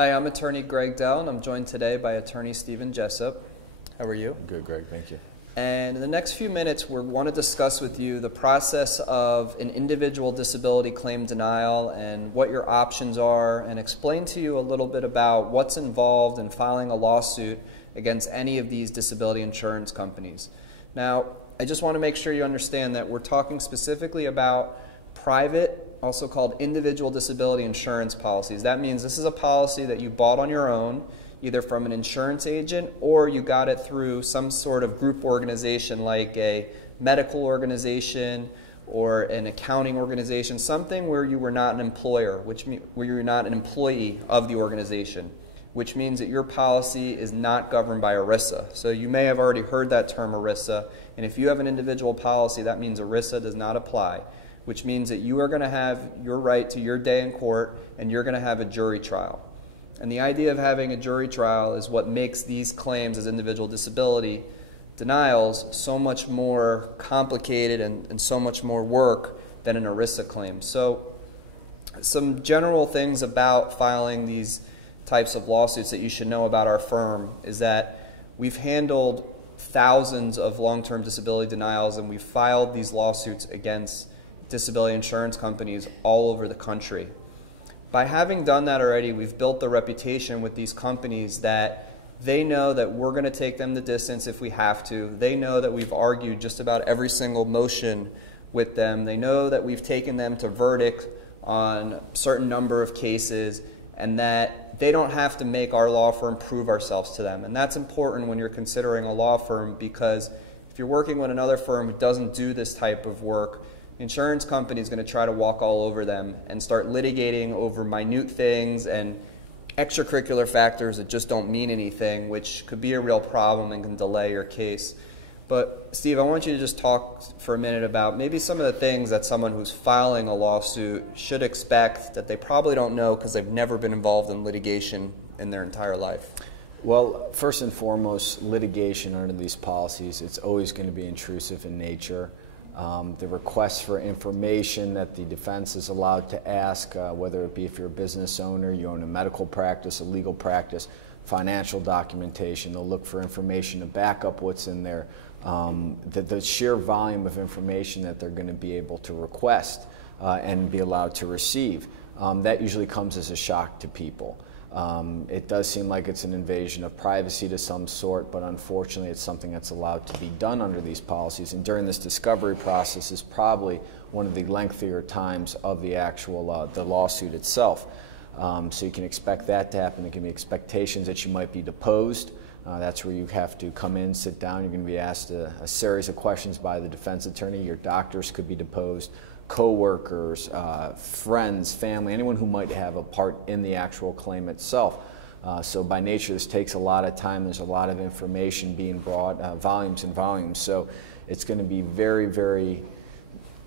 Hi, I'm attorney Greg Dell, and I'm joined today by attorney Stephen Jessup. How are you? Good, Greg. Thank you. And in the next few minutes, we want to discuss with you the process of an individual disability claim denial and what your options are, and explain to you a little bit about what's involved in filing a lawsuit against any of these disability insurance companies. Now, I just want to make sure you understand that we're talking specifically about private, also called individual disability insurance policies. That means this is a policy that you bought on your own, either from an insurance agent or you got it through some sort of group organization like a medical organization or an accounting organization, something where you were not an employer, where you're not an employee of the organization, which means that your policy is not governed by ERISA. So you may have already heard that term ERISA, and if you have an individual policy, that means ERISA does not apply, which means that you are going to have your right to your day in court and you're going to have a jury trial. And the idea of having a jury trial is what makes these claims as individual disability denials so much more complicated and so much more work than an ERISA claim. So some general things about filing these types of lawsuits that you should know about our firm is that we've handled thousands of long-term disability denials, and we've filed these lawsuits against disability insurance companies all over the country. By having done that already, we've built the reputation with these companies that they know that we're going to take them the distance if we have to. They know that we've argued just about every single motion with them. They know that we've taken them to verdict on a certain number of cases, and that they don't have to make our law firm prove ourselves to them. And that's important when you're considering a law firm, because if you're working with another firm who doesn't do this type of work, the insurance company is going to try to walk all over them and start litigating over minute things and extracurricular factors that just don't mean anything, which could be a real problem and can delay your case. But Steve, I want you to just talk for a minute about maybe some of the things that someone who's filing a lawsuit should expect that they probably don't know because they've never been involved in litigation in their entire life. Well, first and foremost, litigation under these policies, it's always going to be intrusive in nature. The requests for information that the defense is allowed to ask, whether it be if you're a business owner, you own a medical practice, a legal practice, financial documentation, they'll look for information to back up what's in there. The sheer volume of information that they're going to be able to request and be allowed to receive, that usually comes as a shock to people. It does seem like it's an invasion of privacy to some sort, but unfortunately it's something that's allowed to be done under these policies, and during this discovery process is probably one of the lengthier times of the actual the lawsuit itself. So you can expect that to happen. There can be expectations that you might be deposed. That's where you have to come in, sit down. You're going to be asked a series of questions by the defense attorney. Your doctors could be deposed, co-workers, friends, family, anyone who might have a part in the actual claim itself. So by nature, this takes a lot of time. There's a lot of information being brought, volumes and volumes. So it's going to be very, very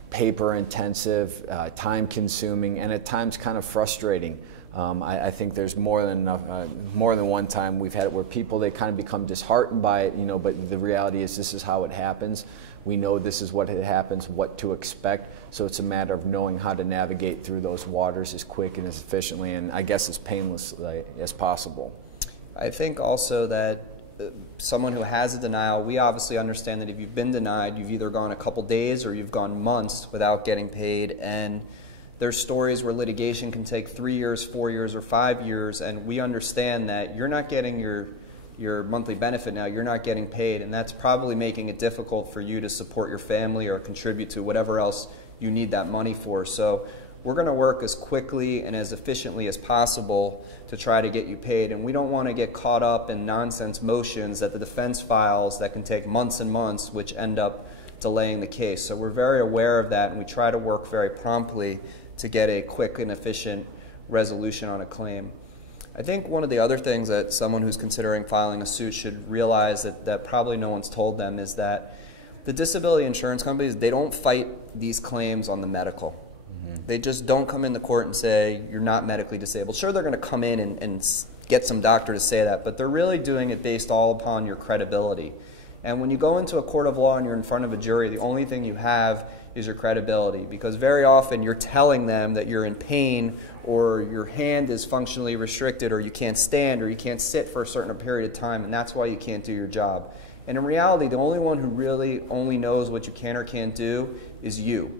paper intensive, time consuming, and at times kind of frustrating. I think there's more than one time we've had it where people, they kind of become disheartened by it, but the reality is this is how it happens. We know this is what it happens, what to expect, so it's a matter of knowing how to navigate through those waters as quick and as efficiently and I guess as painlessly as possible. I think also that someone who has a denial, we obviously understand that if you've been denied, you've either gone a couple days or you've gone months without getting paid, and there's stories where litigation can take 3 years, 4 years, or 5 years, and we understand that you're not getting your monthly benefit now, you're not getting paid, and that's probably making it difficult for you to support your family or contribute to whatever else you need that money for. So we're going to work as quickly and as efficiently as possible to try to get you paid, and we don't want to get caught up in nonsense motions that the defense files that can take months and months, which end up delaying the case. So we're very aware of that, and we try to work very promptly to get a quick and efficient resolution on a claim. I think one of the other things that someone who's considering filing a suit should realize that probably no one's told them is that the disability insurance companies, they don't fight these claims on the medical. They just don't come into court and say, you're not medically disabled. Sure, they're going to come in and get some doctor to say that, but they're really doing it based all upon your credibility. And when you go into a court of law and you're in front of a jury, the only thing you have is your credibility, because very often you're telling them that you're in pain or your hand is functionally restricted or you can't stand or you can't sit for a certain period of time, and that's why you can't do your job. And in reality, the only one who really only knows what you can or can't do is you.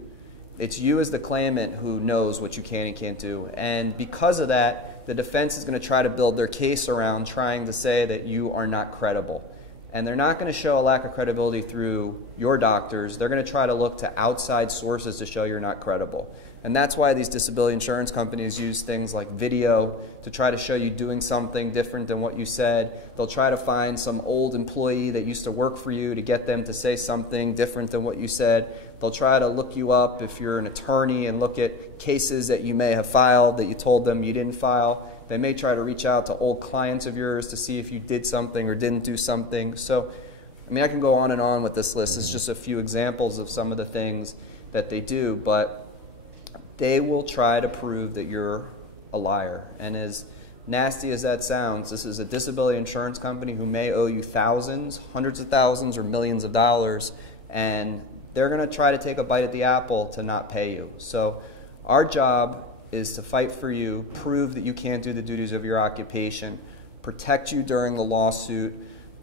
It's you as the claimant who knows what you can and can't do. And because of that, the defense is going to try to build their case around trying to say that you are not credible. And they're not going to show a lack of credibility through your doctors. They're going to try to look to outside sources to show you're not credible. And that's why these disability insurance companies use things like video to try to show you doing something different than what you said. They'll try to find some old employee that used to work for you to get them to say something different than what you said. They'll try to look you up if you're an attorney and look at cases that you may have filed that you told them you didn't file. They may try to reach out to old clients of yours to see if you did something or didn't do something. So, I mean, I can go on and on with this list. It's just a few examples of some of the things that they do, but they will try to prove that you're a liar. And as nasty as that sounds, this is a disability insurance company who may owe you thousands, hundreds of thousands, or millions of dollars, and they're going to try to take a bite at the apple to not pay you. So our job is to fight for you, prove that you can't do the duties of your occupation, protect you during the lawsuit,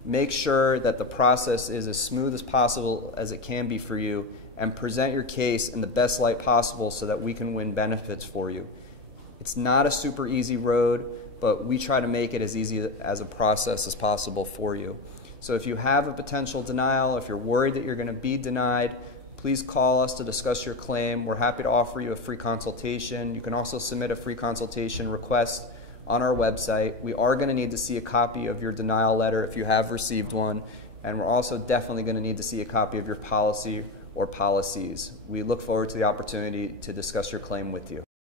make sure that the process is as smooth as possible as it can be for you, and present your case in the best light possible so that we can win benefits for you. It's not a super easy road, but we try to make it as easy as a process as possible for you. So if you have a potential denial, if you're worried that you're going to be denied, please call us to discuss your claim. We're happy to offer you a free consultation. You can also submit a free consultation request on our website. We are going to need to see a copy of your denial letter if you have received one, and we're also definitely going to need to see a copy of your policy or policies. We look forward to the opportunity to discuss your claim with you.